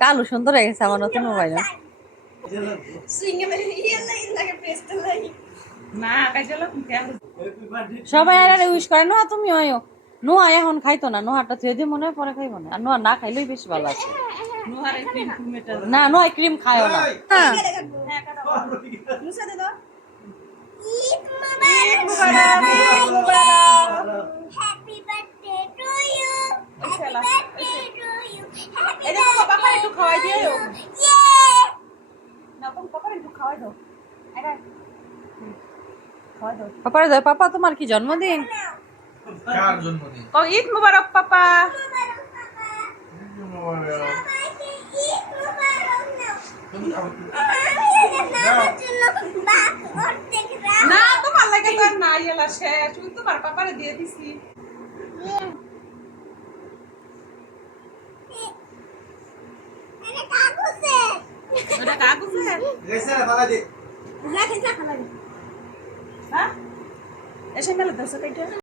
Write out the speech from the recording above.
কালো সুন্দর হয়ে গেছে আমার নতুন মোবাইল। সবাই আর উইশ করে নোয়া তুমি আয়ো। নোয়া এখন খাইতো না, নোয়াটা থুয়ে দিয়ে মনে হয় পরে খাইবো না, আর নোয়া না খাইলেই বেশি ভালো আছে। না নোয়া ক্রিম খায়ও না। পাপারে দাও, পাপা তোমার কি জন্মদিন? কার জন্মদিন? ও ঈদ মুবারক পাপা। না তোমার লাগে তো না ইয়েলা শেষ, তুই তোমার পাপারে দিয়ে দিছি। ওটা কাগজে গেছে না ফালা দে। হ্যাঁ এসে মেলে দশ টাকা